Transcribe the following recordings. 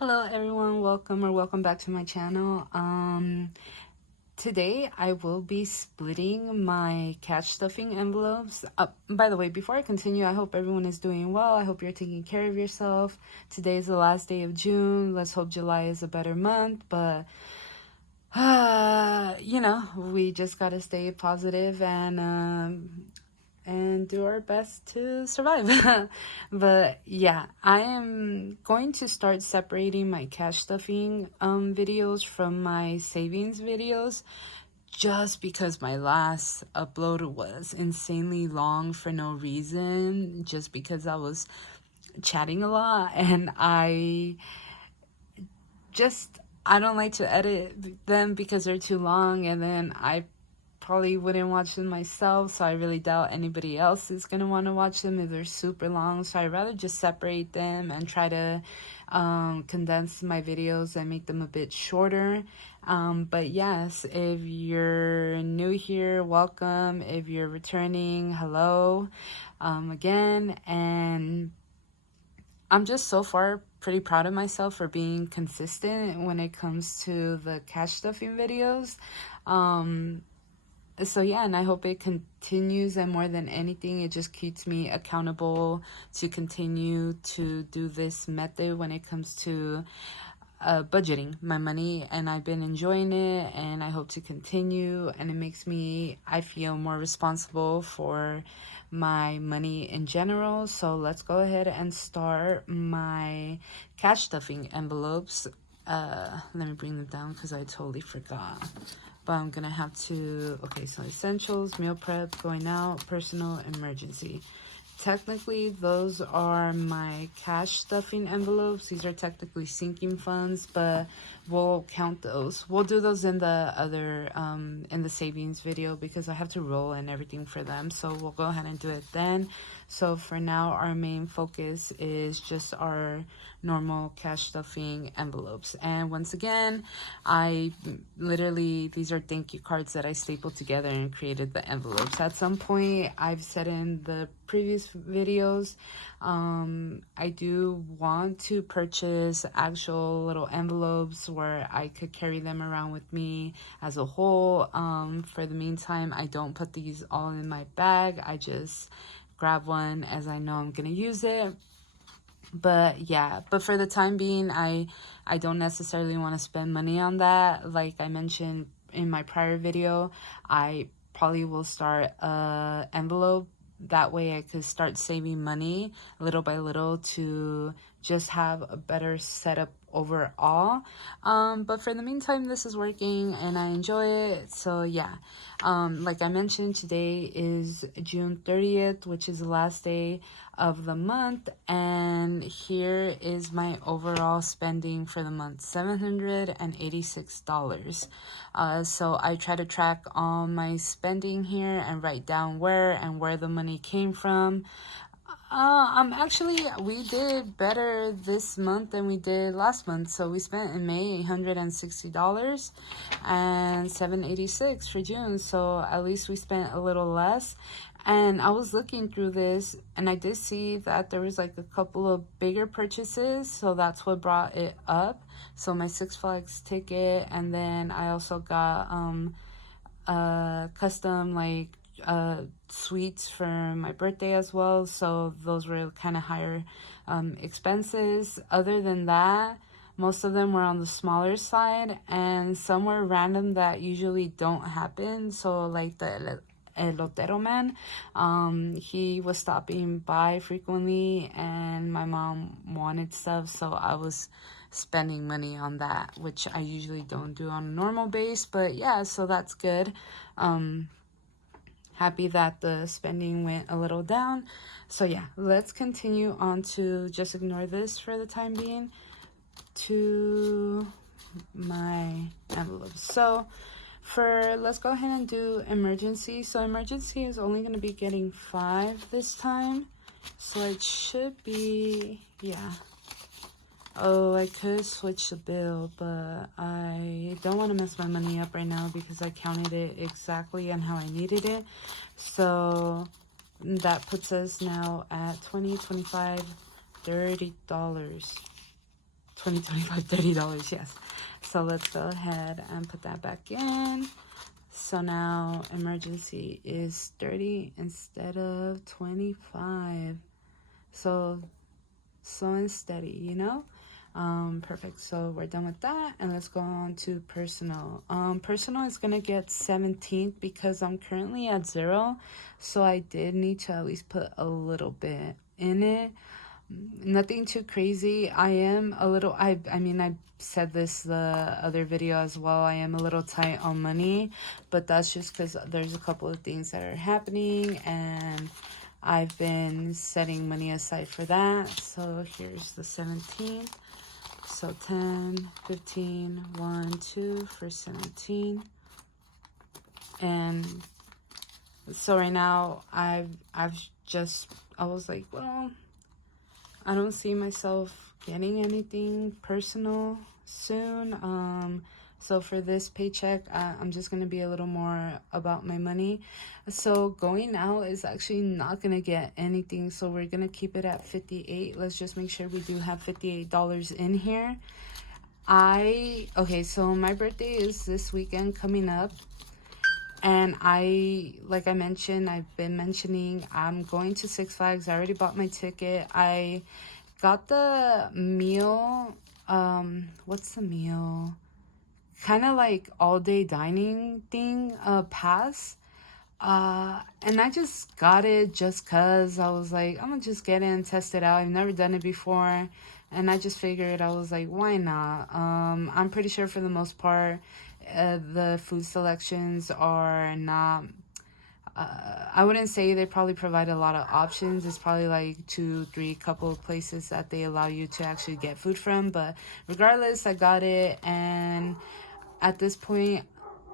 Hello everyone, welcome back to my channel. Today I will be splitting my cash stuffing envelopes. By the way, before I continue, I hope everyone is doing well. I hope you're taking care of yourself. Today is the last day of June. Let's hope July is a better month, but we just gotta stay positive and do our best to survive. But yeah, I am going to start separating my cash stuffing videos from my savings videos, just because my last upload was insanely long for no reason, just because I was chatting a lot, and I don't like to edit them because they're too long, and then I probably wouldn't watch them myself, so I really doubt anybody else is going to want to watch them if they're super long. So I'd rather just separate them and try to condense my videos and make them a bit shorter. But yes, if you're new here, welcome. If you're returning, hello again. And I'm just so far pretty proud of myself for being consistent when it comes to the cash stuffing videos. So yeah, and I hope it continues, and more than anything, it just keeps me accountable to continue to do this method when it comes to budgeting my money. And I've been enjoying it, and I hope to continue, and it makes me, I feel, more responsible for my money in general. So let's go ahead and start my cash stuffing envelopes. Let me bring them down because I totally forgot. But I'm gonna have to, okay, so essentials, meal prep, going out, personal, emergency. Technically, those are my cash stuffing envelopes. These are technically sinking funds, but we'll count those. We'll do those in the other, in the savings video, because I have to roll and everything for them. So we'll go ahead and do it then. So for now, our main focus is just our normal cash stuffing envelopes. And once again, these are thank you cards that I stapled together and created the envelopes. At some point, I've said in the previous videos, I do want to purchase actual little envelopes where I could carry them around with me as a whole. For the meantime, I don't put these all in my bag. I just grab one as I know I'm gonna use it. But yeah, but for the time being, I don't necessarily want to spend money on that. Like I mentioned in my prior video, I probably will start a envelope. That way I could start saving money little by little to just have a better setup overall. But for the meantime, this is working and I enjoy it. So yeah, like I mentioned, today is June 30th, which is the last day of the month, and here is my overall spending for the month: $786. So I try to track all my spending here and write down where the money came from. We did better this month than we did last month. So we spent in May $860 and $786 for June. So at least we spent a little less. And I was looking through this, and I did see that there was like a couple of bigger purchases, so that's what brought it up. So my Six Flags ticket, and then I also got custom sweets for my birthday as well. So those were kind of higher expenses. Other than that, most of them were on the smaller side, and some were random that usually don't happen. So like the Elotero man, he was stopping by frequently, and my mom wanted stuff, so I was spending money on that, which I usually don't do on a normal base. But yeah, so that's good. Happy that the spending went a little down. So yeah, let's continue on to, just ignore this for the time being, to my envelopes. So let's go ahead and do emergency. So emergency is only going to be getting 5 this time, so it should be, yeah. Oh, I could switch the bill, but I don't want to mess my money up right now because I counted it exactly and how I needed it. So that puts us now at $20, $25, $30 $20, $25, $30, yes. So let's go ahead and put that back in. So now emergency is 30 instead of 25. So slow and steady, you know? Perfect. So we're done with that, and let's go on to personal. Personal is gonna get 17th because I'm currently at 0, so I did need to at least put a little bit in it. Nothing too crazy. I am a little, I mean, I said this the other video as well, I am a little tight on money, but that's just because there's a couple of things that are happening, and I've been setting money aside for that. So here's the 17th. So 10, 15, 1, 2 for 17. And so right now I was like, well, I don't see myself getting anything personal soon. So for this paycheck, I'm just going to be a little more about my money. So going out is actually not going to get anything. So we're going to keep it at 58. Let's just make sure we do have $58 in here. Okay, so my birthday is this weekend coming up. And like I mentioned, I've been mentioning, I'm going to Six Flags. I already bought my ticket. I got the meal, what's the meal? Kind of like all-day dining thing, pass. And I just got it just cause I was like, I'm gonna just get it and test it out. I've never done it before, and I just figured, I was like, why not? I'm pretty sure for the most part, the food selections are not, I wouldn't say they probably provide a lot of options. It's probably like 2-3 couple of places that they allow you to actually get food from, but regardless, I got it. And at this point,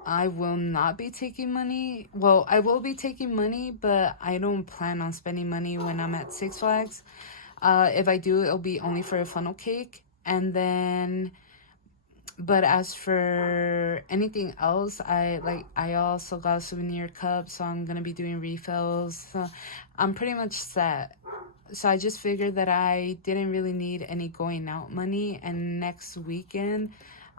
I will not be taking money. Well, I will be taking money, but I don't plan on spending money when I'm at Six Flags. If I do, it'll be only for a funnel cake. And then, but as for anything else, I also got a souvenir cup, so I'm gonna be doing refills. So I'm pretty much set. So I just figured that I didn't really need any going out money, and next weekend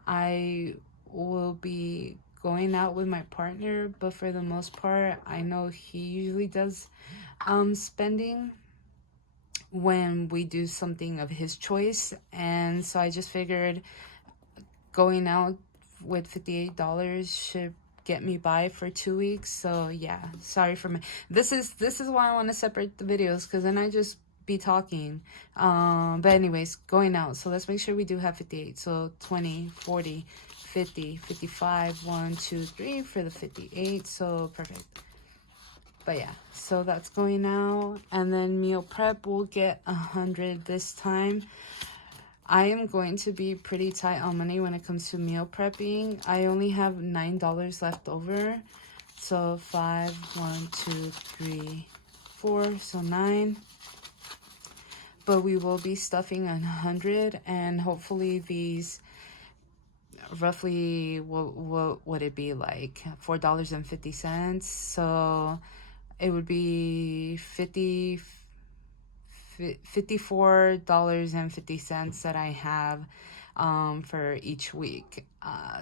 I will be going out with my partner, but for the most part, I know he usually does spending when we do something of his choice. And so I just figured going out with $58 should get me by for 2 weeks. So yeah, sorry for me. This is why I want to separate the videos, because then I just be talking. But anyways, going out, so let's make sure we do have 58. So 20, 40, 50, 55, 1, 2, 3 for the 58. So perfect. But yeah, so that's going out. And then meal prep will get 100 this time. I am going to be pretty tight on money when it comes to meal prepping. I only have $9 left over. So 5, 1, 2, 3, 4, so 9. But we will be stuffing 100, and hopefully these roughly, what would it be, like $4.50? So it would be $54.50 that I have for each week.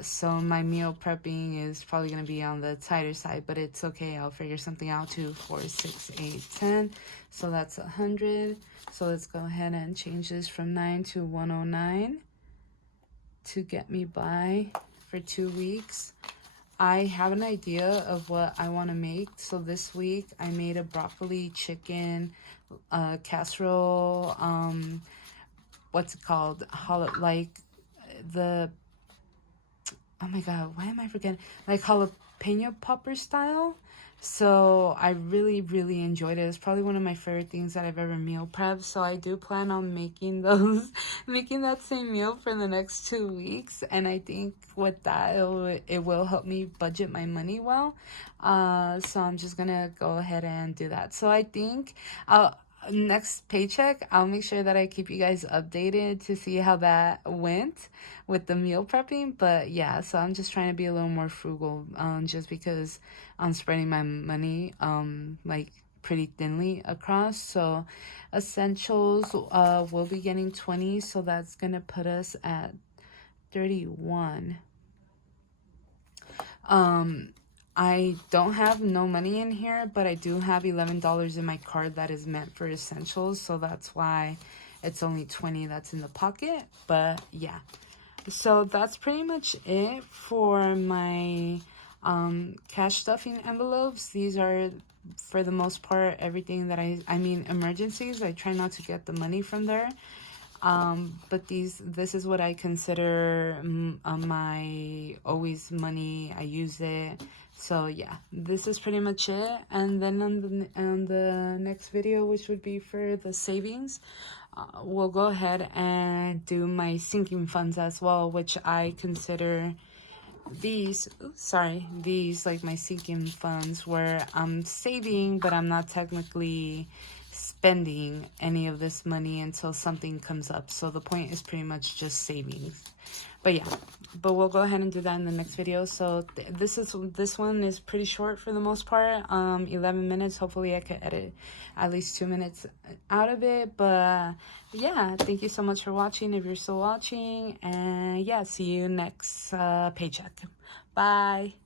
So my meal prepping is probably going to be on the tighter side, but it's okay. I'll figure something out. 2, 4, 6, 8, 10. So that's 100. So let's go ahead and change this from 9 to 109 to get me by for 2 weeks. I have an idea of what I want to make. So this week I made a broccoli chicken casserole. What's it called? Like the, oh my god, why am I forgetting? Like jalapeno popper style. So I really, really enjoyed it. It's probably one of my favorite things that I've ever meal prepped. So I do plan on making making that same meal for the next 2 weeks. And I think with that, it will help me budget my money well. So I'm just gonna go ahead and do that. So I think next paycheck, I'll make sure that I keep you guys updated to see how that went with the meal prepping. But yeah, so I'm just trying to be a little more frugal, just because I'm spreading my money like pretty thinly across. So essentials, we'll be getting 20, so that's gonna put us at 31. I don't have no money in here, but I do have $11 in my card that is meant for essentials, so that's why it's only 20 that's in the pocket. But yeah, so that's pretty much it for my cash stuffing envelopes. These are, for the most part, everything that I mean emergencies. I try not to get the money from there. But this is what I consider my always money. I use it. So yeah, this is pretty much it. And then on the next video, which would be for the savings, we'll go ahead and do my sinking funds as well, which I consider these like my sinking funds, where I'm saving, but I'm not technically spending any of this money until something comes up. So the point is pretty much just savings. But yeah, but we'll go ahead and do that in the next video. So this one is pretty short for the most part, 11 minutes. Hopefully I could edit at least 2 minutes out of it. But yeah, thank you so much for watching, if you're still watching, and yeah, see you next paycheck. Bye.